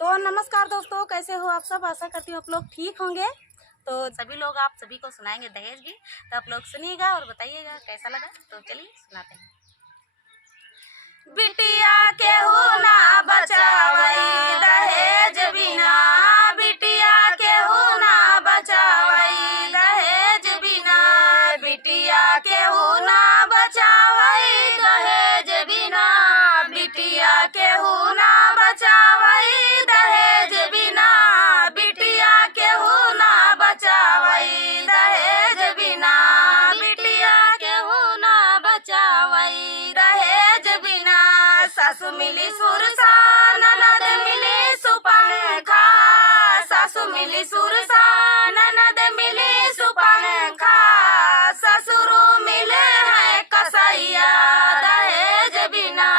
तो नमस्कार दोस्तों, कैसे हो आप सब। आशा करती हूँ आप लोग ठीक होंगे। तो सभी लोग आप सभी को सुनाएंगे दहेज भी, तो आप लोग सुनिएगा और बताइएगा कैसा लगा। तो चलिए सुनाते हैं। बिटिया केहू ना बचावई दहेज बिना, बिटिया केहू ना बचावई दहेज बिना, बिटिया केहू ना बचावई दहेज बिना, बिटिया केहू ना बचावई दहेज बिना, बिटिया केहू ना बचावई दहेज बिना, बिटिया केहू ना बचावई दहेज बिना। सासु मिली सुरसा ननद मिली सुपंखा, सासु मिली सुरसा ननद मिली सुपंखा, ससुरु मिले हैं कसैया दहेज बिना,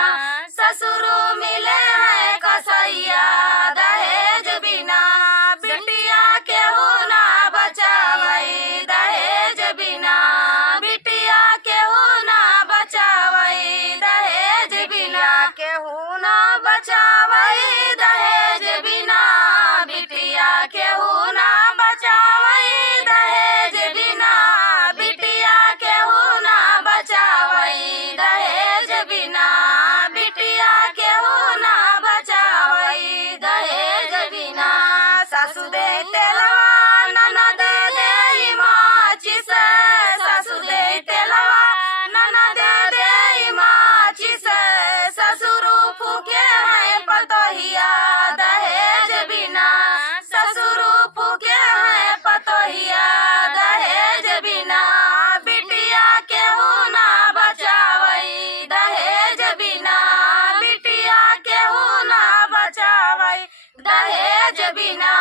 ससुरु मिले हैं कसैया दहेज बिना, बिटिया केहू ना बचावई दहेज बिना, बिटिया केहू ना बचावई दहेज बिना, केहू ना बचावई दहेज बिना, बिटिया केहू ना बचावई दहेज बिना, बिटिया केहू ना बचावई दहेज बिना, बिटिया केहू ना बचावई दहेज बिना। सासु दे तेलवा ननद दे माचिस, सासु दे तेलवा ननद दे माचिस, ससुरु फूके हैं पतोहिया दहेज बिना, ससुरु फूके हैं पतोहिया दहेज बिना, बिटिया केहू ना बचावई दहेज बिना, बिटिया केहू ना बचावई दहेज बिना,